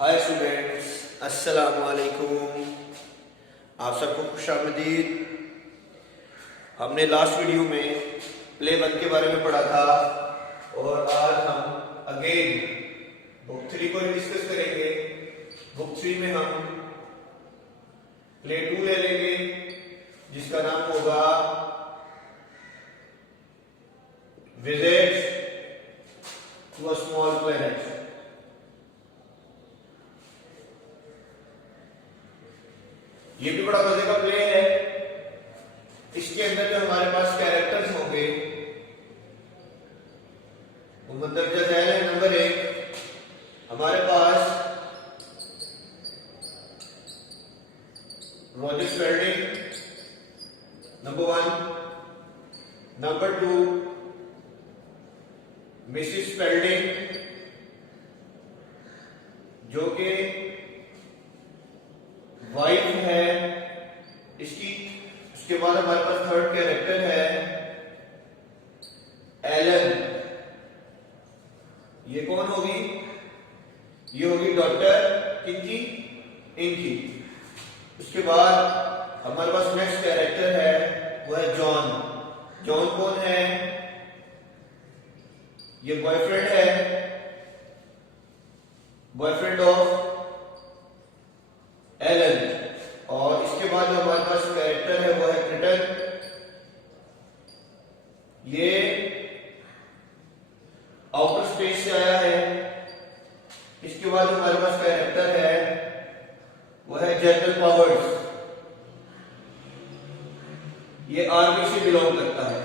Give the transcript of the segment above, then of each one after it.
Hi students, अस्सलाम वालेकुम। आप सबको खुशामदीद। हमने लास्ट वीडियो में प्ले 1 के बारे में पढ़ा था और आज हम अगेन बुक 3 को डिस्कस करेंगे। बुक 3 में हम प्ले 2 ले लेंगे जिसका नाम होगा visit to a small planet. ये भी बड़ा मजे का प्ले है। इसके अंदर जो हमारे पास कैरेक्टर्स होंगे वो मंदरजा झैल है। नंबर 1 हमारे पास Roger Spalding number 1। Number 2 Mrs Spalding जो कि वाइफ है इसकी। उसके बाद हमारे पास थर्ड कैरेक्टर है एलन। ये कौन होगी? ये होगी डॉक्टर किनकी? इनकी। उसके बाद हमारे पास नेक्स्ट कैरेक्टर है वो है जॉन। जॉन कौन है? ये बॉयफ्रेंड है, बॉयफ्रेंड ऑफ एलन। और इसके बाद जो हमारे पास कैरेक्टर है वो है क्रिटन। ये आउटर स्पेस से आया है। इसके बाद हमारे पास कैरेक्टर है वो है जनरल पावर्स। ये आर्मी से बिलोंग करता है।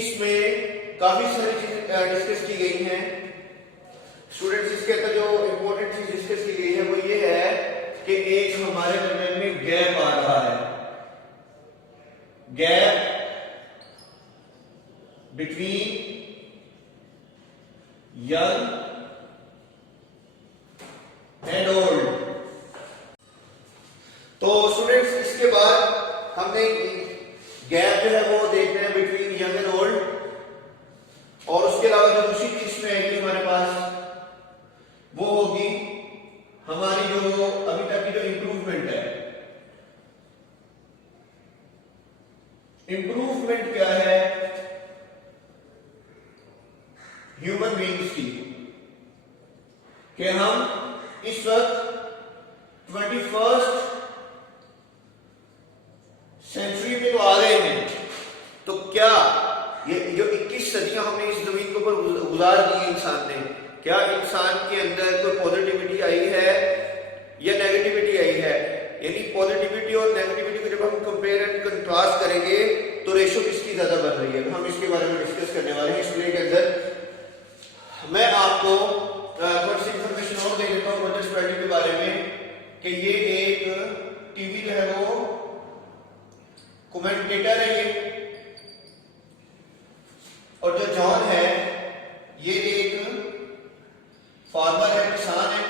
इसमें काफी सारी चीजें डिस्कस की गई हैं स्टूडेंट्स। इसके अंदर जो इंपॉर्टेंट चीज डिस्कस की गई है वो ये है कि एक हमारे दरमियान में गैप आ रहा है। Gap between young and old. तो स्टूडेंट्स इसके बाद हमने गैप जो है वो देखना है बिटवीन यंग एंड ओल्ड। और उसके अलावा जो दूसरी चीज में आएगी हमारे पास वो होगी हमारी जो अभी तक की जो इंप्रूवमेंट है। इंप्रूवमेंट क्या है ह्यूमन बीइंग्स की, कि हम इस वक्त 21st सेंचुरी में तो आ गए हैं। तो क्या ये जो 21 सदियां हमने इस जमीन के ऊपर गुजार दी है इंसान ने, क्या इंसान के अंदर कोई पॉजिटिविटी आई है या नेगेटिविटी आई है? यानी पॉजिटिविटी और नेगेटिविटी को जब हम कंपेयर एंड कंट्रास्ट करेंगे तो रेशो किसकी ज्यादा बढ़ रही है? हम इसके बारे में डिस्कस करने वाले हैं इस वीडियो के अंदर। मैं आपको थोड़ी सी इंफॉर्मेशन और दे देता हूँ रॉजर स्पेल्डिंग के बारे में कि ये एक टीवी जो है वो कमेंटेटर है ये। और जो जॉन है ये एक फार्मर है, किसान है।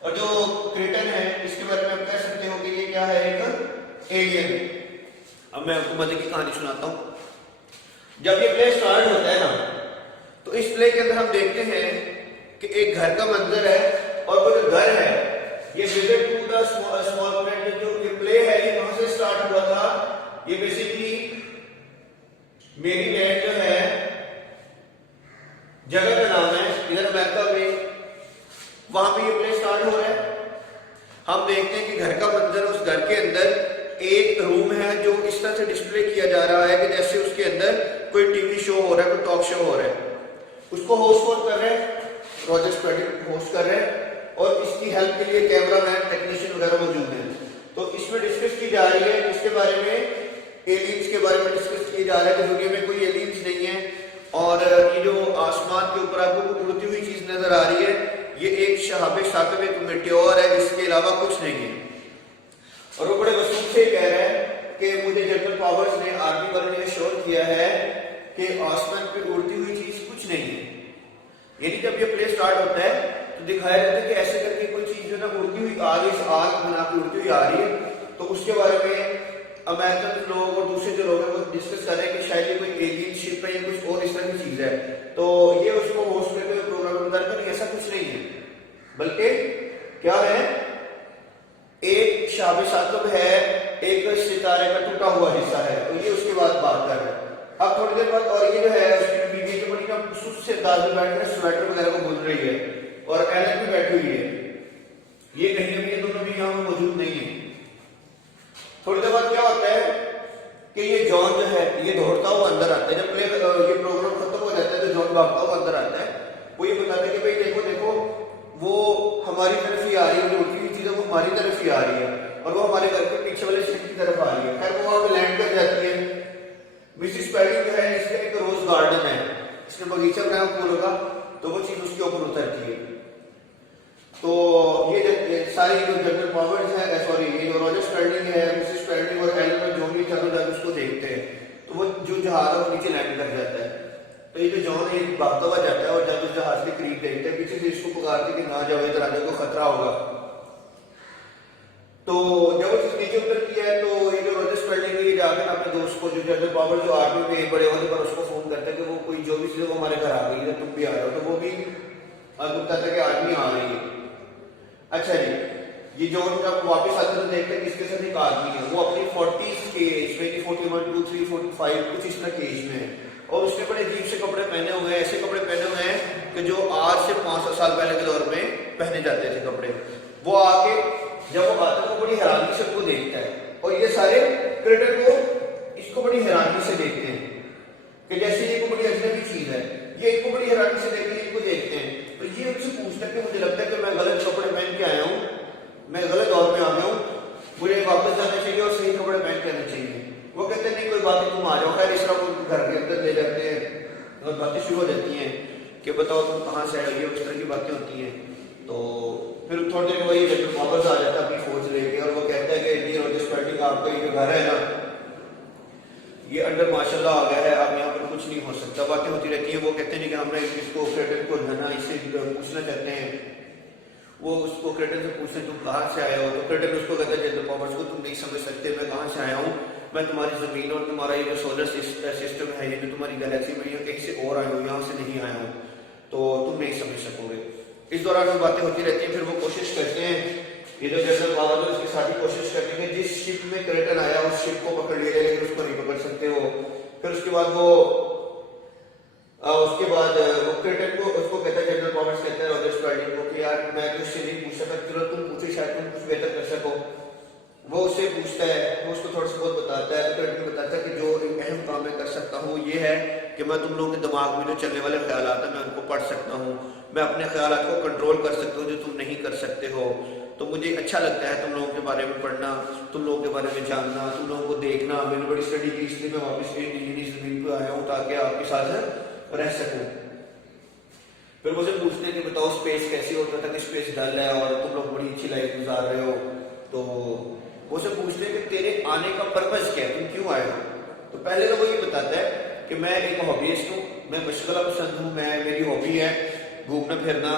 और जो क्रिटन है इसके बारे में आप कह सकते हो कि ये क्या है? एक एलियन। अब मैं आपको मजे की कहानी सुनाता हूं। जब ये प्ले स्टार्ट होता है ना तो इस प्ले के अंदर हम देखते हैं कि एक घर का मंजर है। और वो जो घर है ये visit to the small planet, जो ये प्ले है ये कहां से स्टार्ट हुआ था? ये बेसिकली मेरीलैंड जो है जगह का नाम है इधर अमेरिका में, वहां पे ये प्ले स्टार्ट हो रहा है। हम देखते हैं कि घर का मंजर, उस घर के अंदर एक रूम है जो इस तरह से डिस्प्ले किया जा रहा है कि जैसे उसके अंदर कोई टीवी शो हो रहा है, कोई टॉक शो हो रहा है। उसको होस्ट कौन कर रहे हैं? रॉजर स्पेल्डिंग होस्ट कर रहे हैं। और इसकी हेल्प के लिए कैमरामैन, टेक्नीशियन वगैरह मौजूद है। तो इसमें डिस्कस की जा रही है इसके बारे में, एलियंस के बारे में डिस्कस किया जा रहा है कि दुनिया में कोई एलियंस नहीं है। और ये जो आसमान के ऊपर आपको उड़ती हुई चीज नजर आ रही है ये एक शहाब साकिब, एक मेटेओर है, इसके अलावा कुछ नहीं है। और वो बड़े वसूख से कह रहे हैं कि मुझे जनरल पावर्स ने, आर्मी वालों ने श्योर किया है कि आसमान पे उड़ती हुई चीज कुछ नहीं है। यानी जब ये प्ले स्टार्ट होता है तो दिखाया जाता है कि ऐसे करके कोई चीज जो ना उड़ती हुई आ रही, आग बना के उड़ती हुई आ रही है। तो उसके बारे में अमेरिकन लोग और दूसरे जो लोग हैं वो डिस्कस कर रहे हैं कि शायद ये कोई एलियन शिप है या कुछ और इस तरह की चीज है, तो ये उसको होस्ट करके प्रोग्राम बता रहे हैं। ऐसा कुछ नहीं है, बल्कि क्या है, एक शाबे सातब है, एक सितारे का टूटा हुआ हिस्सा है, तो ये उसके बाद बात कर रहे हैं। अब थोड़ी देर बाद और ये जो है उसकी बीवी जो बड़ी ना सुस्त से अंदाज में बैठ कर स्वेटर वगैरह को बुन रही है और एलन भी बैठी हुई है, ये कहीं भी ये दोनों भी यहाँ मौजूद नहीं है। थोड़ी देर बाद क्या होता है कि ये जॉन जो है ये दौड़ता हुआ अंदर आता है। जब ये प्रोग्राम खत्म हो जाता है तो जॉन भागता हुआ अंदर आता है। वो ये बताता है कि भाई देखो देखो वो हमारी तरफ ही आ रही है, जो उड़ती हुई चीज है वो हमारी तरफ ही आ रही है और वो हमारे घर के पीछे वाले शिप की तरफ आ रही है। खैर वो वहां पे लैंड कर जाती है। मिसिस पैडी जो है इसका एक रोज गार्डन है, इसने बगीचा बनाया फूलों का, तो वो चीज उसके ऊपर उतरती है। तो ये सारी जो जनरल पावर्स है, सॉरी ये जो रॉजर स्टर्लिंग है, मिसिस स्टर्लिंग और एलन और जॉन भी चारों जाकर उसको देखते हैं, तो वो जो जहाज है वो नीचे लैंड कर जाता है। तो ये जो जॉन है भागता हुआ जाता है और जब उस जहाज के करीब देखते हैं पीछे से इसको पुकारते कि ना जाओ इधर आ जाओ, को खतरा होगा। तो जब वो नीचे उतरती है तो ये जो रॉजर स्टर्लिंग है ये जाकर अपने दोस्त को जो जनरल पावर जो आर्मी में बड़े होने पर उसको फोन करता है कि वो कोई जो भी चीज वो हमारे घर आ गई है, तुम भी आ जाओ। तो वो भी बताता है कि आर्मी आ रही है। अच्छा जी, ये जो जब वापस आते तो देखते हैं किसके साथ एक आदमी है, वो अपनी 40s के एज में, 41, 2, 3, 45 कुछ इस तरह के एज में है और उसने बड़े अजीब से कपड़े पहने हुए हैं। ऐसे कपड़े पहने हुए हैं कि जो आज से 500 साल पहले के दौर में पहने जाते थे कपड़े। वो आके जब वो आता है वो बड़ी हैरानी से उसको देखता है और ये सारे क्रिएटर को इसको बड़ी हैरानी से देखते हैं कि जैसे ये कोई बड़ी अजनबी चीज है। ये इनको बड़ी हैरानी से देखते हैं, इनको देखते हैं। तो ये उनसे पूछता है कि मुझे लगता है कि मैं गलत कपड़े पहन के आया हूँ, मैं गलत दौर में आ गया हूँ, मुझे वापस जाना चाहिए और सही कपड़े पहन के आना चाहिए। वो कहते हैं नहीं कोई बात नहीं, तुम आ जाओ। खैर इस तरह वो घर के अंदर ले जाते हैं और बातें शुरू हो जाती हैं कि बताओ तुम कहाँ से आए हो, इस तरह की बातें होती हैं। तो फिर थोड़ी देर वही जनरल पावर्स आ जाता है अपनी फौज लेके और वो कहता है कि जी रॉजर स्टर्लिंग आपका ये घर है ना, ये अंडर माशाल्लाह आ गया है, अब यहाँ पर कुछ नहीं हो सकता। बातें होती रहती हैं। वो कहते हैं कि हम इसको क्रेटन को है ना इससे पूछना चाहते हैं। वो उसको क्रेटन से पूछते हैं तुम कहाँ से आए हो, तो क्रेटन उसको कहता है जनरल पावर्स को तुम नहीं समझ सकते मैं कहाँ से आया हूँ, मैं तुम्हारी जमीन और तुम्हारा ये जो सोलर सिस्टम है, ये जो तुम्हारी गैलेक्सी में कहीं से और आया हूँ, यहाँ से नहीं आया हूँ, तो तुम नहीं समझ सकोगे। इस दौरान वो बातें होती रहती हैं। फिर वो कोशिश करते हैं, ये जो जनरल पावर है उसके साथ ही कोशिश करते हैं जिस शिप में क्रेटन आया उस शिप को पकड़ लिया, लेकिन उसको नहीं पकड़ सकते वो। फिर उसके बाद वो क्रेटन को उसको कहता है, जनरल पावर्स कहता है रॉजर स्टर्लिंग को कि यार मैं तो उससे नहीं पूछ सकता, चलो तुम पूछे शायद तुम कुछ बेहतर कर सको। वो उससे पूछता है, वो उसको थोड़ा सा बहुत बताता है। तो क्रेटन बताता है कि जो एक अहम काम मैं कर सकता हूँ ये है कि मैं तुम लोगों के दिमाग में जो चलने वाले ख्यालात हैं मैं उनको पढ़ सकता हूँ, मैं अपने ख्यालात को कंट्रोल कर सकता हूँ जो तुम नहीं कर सकते हो। तो मुझे अच्छा लगता है तुम लोगों के बारे में पढ़ना, तुम लोगों के बारे में जानना, तुम लोगों को देखना। मैंने बड़ी स्टडी की, इसलिए मैं वापस जमीन पर आया हूँ ताकि आपके साथ रह सकूं। फिर मुझे पूछते हैं कि बताओ स्पेस कैसी होता था कि स्पेस डल है और तुम लोग बड़ी अच्छी लाइफ गुजार रहे हो। तो वो से पूछते हैं कि तेरे आने का पर्पज क्या है, तुम क्यों आए हो। तो पहले तो वो ये बताता है कि मैं एक हॉबीस्ट हूँ, मैं मशगला पसंद हूँ, मेरी हॉबी है घूमना फिरना,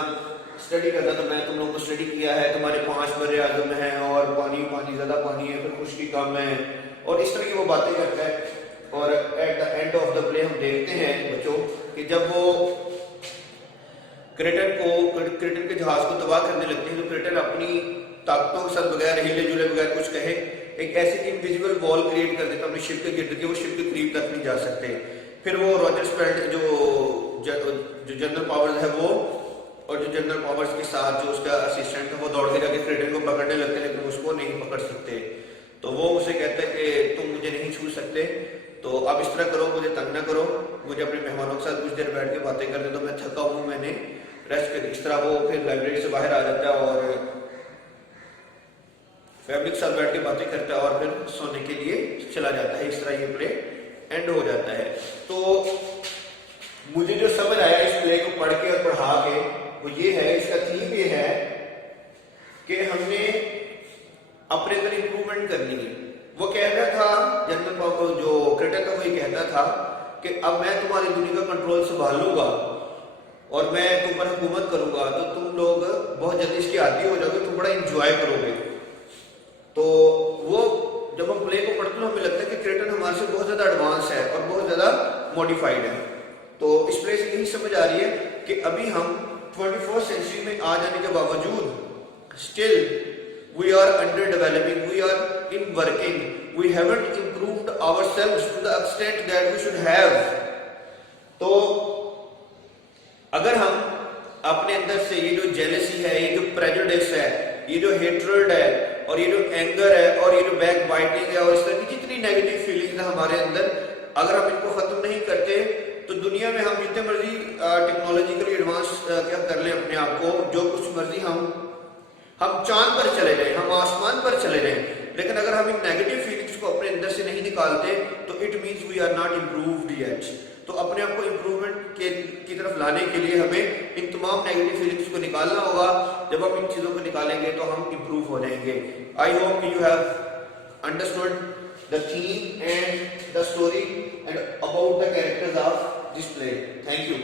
स्टडी करना। तो मैं तुम लोगों को स्टडी किया है, तुम्हारे 5 बड़े आजम हैं और पानी ज्यादा पानी है, फिर खुशकी कम है और इस तरह की वो बातें करता है। और at the end of the play हम देखते हैं बच्चों कि जब वो क्रेटन के जहाज को तबाह करने लगते हैं तो क्रेटन अपनी ताकतों के साथ बगैर हिले जुले बगैर कुछ कहे एक ऐसी इनविजिबल वॉल क्रिएट कर देता है अपनी शिप के गिर्द के, वो शिप के करीब तक नहीं जा सकते। फिर वो रॉजर स्टर्लिंग जो जनरल पावर्स है वो और जो जनरल पावर्स के साथ जो उसका असिस्टेंट है वो दौड़ के जाके क्रेटन को पकड़ने लगते हैं, लेकिन उसको नहीं पकड़ सकते। तो वो उसे कहता है कि तुम मुझे नहीं छू सकते, तो अब इस तरह करो, मुझे तंग ना करो, मुझे अपने मेहमानों के साथ कुछ देर बैठ के बातें कर दे, तो मैं थका हूँ, मैंने रेस्ट कर। इस तरह वो फिर लाइब्रेरी से बाहर आ जाता है और फैमिली के साथ बैठ के बातें करता है और फिर सोने के लिए चला जाता है। इस तरह ये प्ले एंड हो जाता है। तो मुझे जो समझ आया इस प्ले को पढ़ के और पढ़ा के वो ये है, इसका थीम ये है कि हमने अपने अंदर इंप्रूवमेंट करनी है। वो कह रहा था जनरल पावर जो क्रेटन था वो ये कहता था कि अब मैं तुम्हारी दुनिया का कंट्रोल संभाल लूंगा और मैं तुम पर हुकूमत करूंगा, तो तुम लोग बहुत जल्दी इसके आदी हो जाओगे, तुम बड़ा इंजॉय करोगे। तो वो जब हम प्ले को पढ़ते हैं हमें लगता है कि क्रेटन हमारे से बहुत ज्यादा एडवांस है और बहुत ज्यादा मॉडिफाइड है। तो इस प्ले से यही समझ आ रही है कि अभी हम 21st सेंचुरी में आ जाने के बावजूद still we are under developing, we are in working, we haven't improved ourselves to the extent that we should have. तो अगर हम अपने अंदर से ये जो जेलसी है, ये जो प्रेजुडिस है, ये जो हेट्रेड है और ये जो एंगर है और ये जो बैक बाइटिंग है और इस तरह की जितनी नेगेटिव फीलिंग्स है हमारे अंदर, अगर हम इनको खत्म नहीं करते तो दुनिया में हम जितने मर्जी टेक्नोलॉजिकली एडवांस क्या कर लें अपने आप को, जो कुछ मर्जी हम चांद पर चले जाएं, हम आसमान पर चले जाएं, लेकिन अगर हम इन नेगेटिव फीलिंग्स को अपने अंदर से नहीं निकालते तो it means we are not improved yet. तो अपने आप को इम्प्रूवमेंट की तरफ लाने के लिए हमें इन तमाम नेगेटिव फीलिंग्स को निकालना होगा। जब हम इन चीजों को निकालेंगे तो हम इम्प्रूव हो जाएंगे। I hope you have understood the theme and the story and about the characters of this play. Thank you.